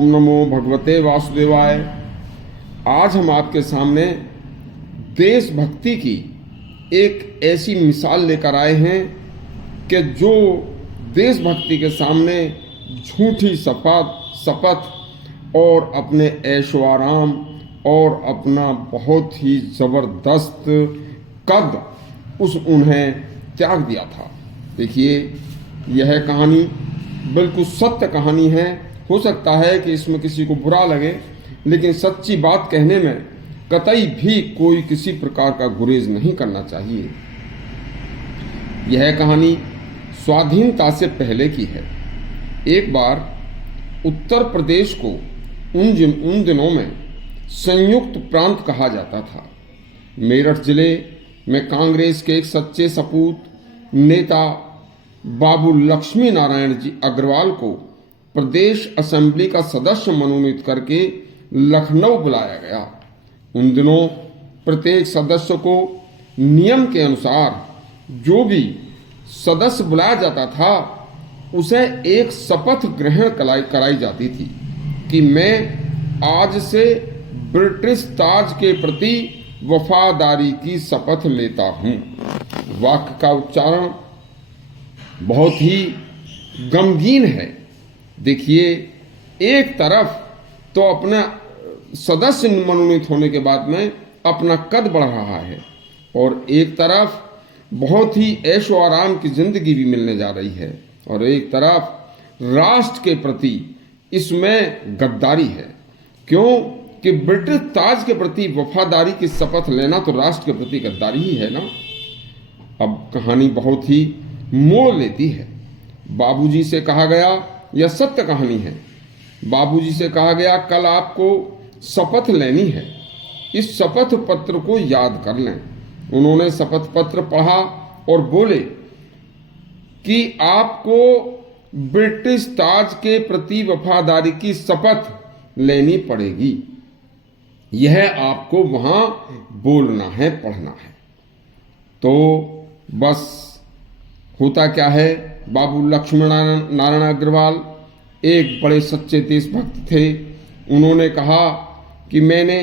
ओम नमो भगवते वासुदेवाय। आज हम आपके सामने देशभक्ति की एक ऐसी मिसाल लेकर आए हैं कि जो देशभक्ति के सामने झूठी शपथ और अपने ऐशो आराम और अपना बहुत ही ज़बरदस्त कद उन्हें त्याग दिया था। देखिए, यह कहानी बिल्कुल सत्य कहानी है। हो सकता है कि इसमें किसी को बुरा लगे, लेकिन सच्ची बात कहने में कतई भी कोई किसी प्रकार का गुरेज नहीं करना चाहिए। यह कहानी स्वाधीनता से पहले की है। एक बार उत्तर प्रदेश को उन दिनों में संयुक्त प्रांत कहा जाता था। मेरठ जिले में कांग्रेस के एक सच्चे सपूत नेता बाबू लक्ष्मी नारायण जी अग्रवाल को प्रदेश असेंबली का सदस्य मनोनीत करके लखनऊ बुलाया गया। उन दिनों प्रत्येक सदस्य को नियम के अनुसार जो भी सदस्य बुलाया जाता था उसे एक शपथ ग्रहण कराई जाती थी कि मैं आज से ब्रिटिश ताज के प्रति वफादारी की शपथ लेता हूँ। वाक्य का उच्चारण बहुत ही गमगीन है। देखिए, एक तरफ तो अपना सदस्य मनोनीत होने के बाद में अपना कद बढ़ रहा है और एक तरफ बहुत ही ऐशो आराम की जिंदगी भी मिलने जा रही है और एक तरफ राष्ट्र के प्रति इसमें गद्दारी है। क्यों कि ब्रिटिश ताज के प्रति वफादारी की शपथ लेना तो राष्ट्र के प्रति गद्दारी ही है ना। अब कहानी बहुत ही मोड़ लेती है। बाबूजी से कहा गया, यह सत्य कहानी है। बाबूजी से कहा गया, कल आपको शपथ लेनी है, इस शपथ पत्र को याद कर लें। उन्होंने शपथ पत्र पढ़ा और बोले कि आपको ब्रिटिश ताज के प्रति वफादारी की शपथ लेनी पड़ेगी। यह आपको वहां बोलना है, पढ़ना है। तो बस होता क्या है, बाबू लक्ष्मी नारायण अग्रवाल एक बड़े सच्चे देशभक्त थे। उन्होंने कहा कि मैंने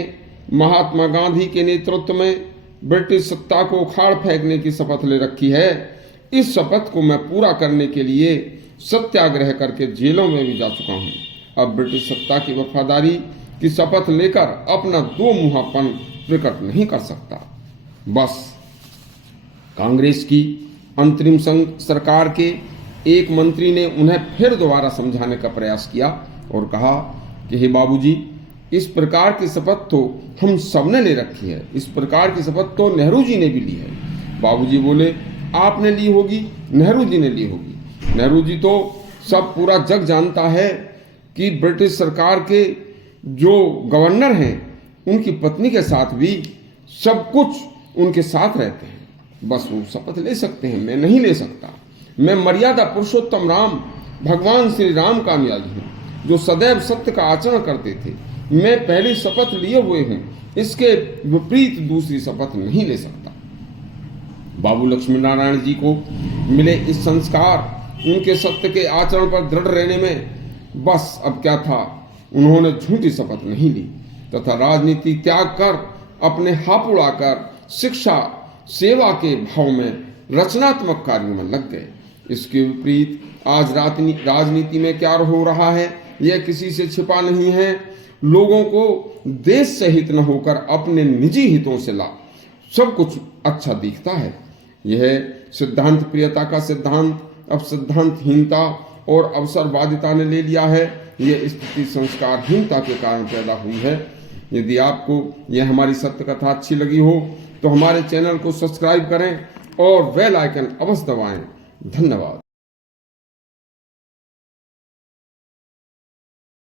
महात्मा गांधी के नेतृत्व में ब्रिटिश सत्ता को उखाड़ फेंकने की शपथ ले रखी है। इस शपथ को मैं पूरा करने के लिए सत्याग्रह करके जेलों में भी जा चुका हूँ। अब ब्रिटिश सत्ता की वफादारी की शपथ लेकर अपना दो मुहापन प्रकट नहीं कर सकता। बस कांग्रेस की अंतरिम सरकार के एक मंत्री ने उन्हें फिर दोबारा समझाने का प्रयास किया और कहा कि हे बाबूजी, इस प्रकार की शपथ तो हम सबने ले रखी है, इस प्रकार की शपथ तो नेहरू जी ने भी ली है। बाबूजी बोले, आपने ली होगी, नेहरू जी ने ली होगी। नेहरू जी तो सब पूरा जग जानता है कि ब्रिटिश सरकार के जो गवर्नर हैं उनकी पत्नी के साथ भी सब कुछ उनके साथ रहते हैं। बस वो शपथ ले सकते हैं, मैं नहीं ले सकता। मैं मर्यादा पुरुषोत्तम राम भगवान श्री राम का अनुयायी हूँ जो सदैव सत्य का आचरण करते थे। मैं पहली शपथ लिए हुए हूँ, इसके विपरीत दूसरी शपथ नहीं ले सकता। बाबू लक्ष्मी नारायण जी को मिले इस संस्कार, उनके सत्य के आचरण पर दृढ़ रहने में बस अब क्या था, उन्होंने झूठी शपथ नहीं ली तथा राजनीति त्याग कर अपने हाथ उड़ाकर शिक्षा सेवा के भाव में रचनात्मक कार्यों में लग गए। इसके विपरीत आज राजनीति में क्या हो रहा है यह किसी से छिपा नहीं है। लोगों को देश से हित न होकर अपने निजी हितों से लाभ सब कुछ अच्छा दिखता है। यह सिद्धांत प्रियता का सिद्धांत अब सिद्धांतहीनता और अवसरवादिता ने ले लिया है। यह स्थिति संस्कारहीनता के कारण पैदा हुई है। यदि आपको यह हमारी सत्य कथा अच्छी लगी हो तो हमारे चैनल को सब्सक्राइब करें और बेल आइकन अवश्य दबाएं। धन्यवाद।